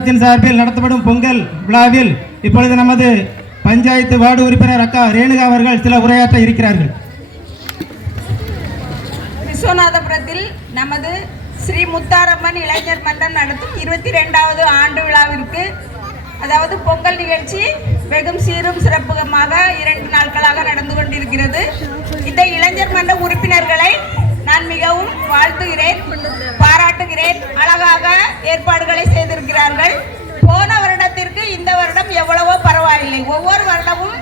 சார்பில் நடத்தப்படும் பொங்கல் விழாவில் இப்பொழுது நமது பஞ்சாயத்து வார்டு உறுப்பினர் அக்கா ரேணுகா அவர்கள் சில உரையாற்ற இருக்கிறார்கள். விஸ்வநாதபுரத்தில் நமது ஸ்ரீ முத்தாரம்மன் இளைஞர் மன்றம் நடத்தும் 22வது ஆண்டு விழாவிற்கு அதாவது பொங்கல் நிகழ்ச்சி வெகும் சீரும் சிறப்புமாக 2 நாட்களாக நடந்து கொண்டிருக்கிறது. இந்த இளைஞர் மன்ற உறுப்பினர்களை நான் மிகவும் வாழ்த்துகிறேன், பாராட்டுகிறேன். அழகாக ஏற்பாடுகளை செய்திருக்கிறார்கள். போன வருடத்திற்கு இந்த வருடம் எவ்வளவோ பரவாயில்லை. ஒவ்வொரு வருடமும்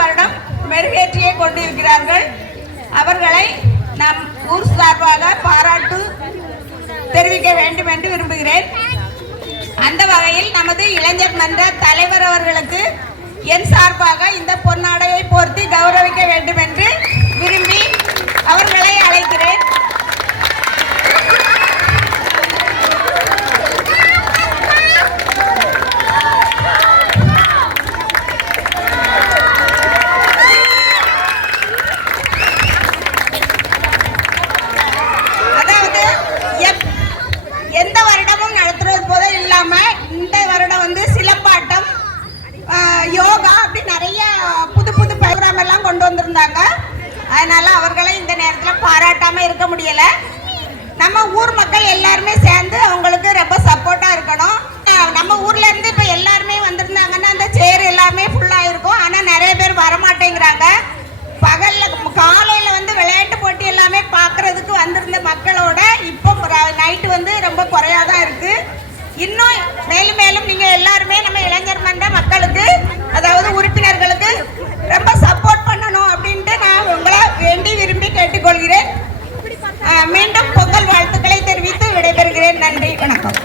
வருடம் மெருகேற்றியே கொண்டிருக்கிறார்கள். அவர்களை நம் ஊர் சார்பாக பாராட்டு தெரிவிக்க வேண்டும் என்று விரும்புகிறேன். அந்த வகையில் நமது இளைஞர் மன்ற தலைவர் அவர்களுக்கு என் சார்பாக இந்த பொன்னாடையை போர்த்தி கௌரவிக்க வேண்டும் என்று விரும்பி அவர்களை அழைக்கிறேன். அதாவது எந்த வருடமும் நடத்துறது போல இல்லாம இந்த வருடம் சிலம்பாட்டம், யோகா அப்படி நிறைய புது புது ப்ரோக்ராம் எல்லாம் கொண்டு வந்திருந்தாங்க. அதனால அவர்களை இந்த நேரத்தில் பாராட்டாம இருக்க முடியல. நம்ம ஊர் மக்கள் எல்லாருமே சேர்ந்து அவங்களுக்கு ரொம்ப சப்போர்ட்டா இருக்கணும். நம்ம ஊர்ல இருந்து இப்ப எல்லாருமே வந்திருந்தாங்கன்னா அந்த சேர் எல்லாமே ஃபுல்லா இருக்கும். ஆனா நிறைய பேர் வரமாட்டேங்கிறாங்க. பகல்ல காலையில விளையாட்டு போட்டி எல்லாமே பாக்குறதுக்கு வந்திருந்த மக்களோட இப்போ நைட்டு ரொம்ப குறையாதான் இருக்கு. இன்னும் மேலும் மேலும் நீங்க எல்லாருமே நம்ம இளைஞர் மன்ற மக்களுக்கு அதாவது உறுப்பினர்களுக்கு ரொம்ப சப்போர்ட் பண்ணணும் அப்படின்ட்டு நான் உங்களை வேண்டி விரும்பி கேட்டுக்கொள்கிறேன். மீண்டும் பொங்கல் வாழ்த்துக்களை தெரிவித்து விடைபெறுகிறேன். நன்றி, வணக்கம்.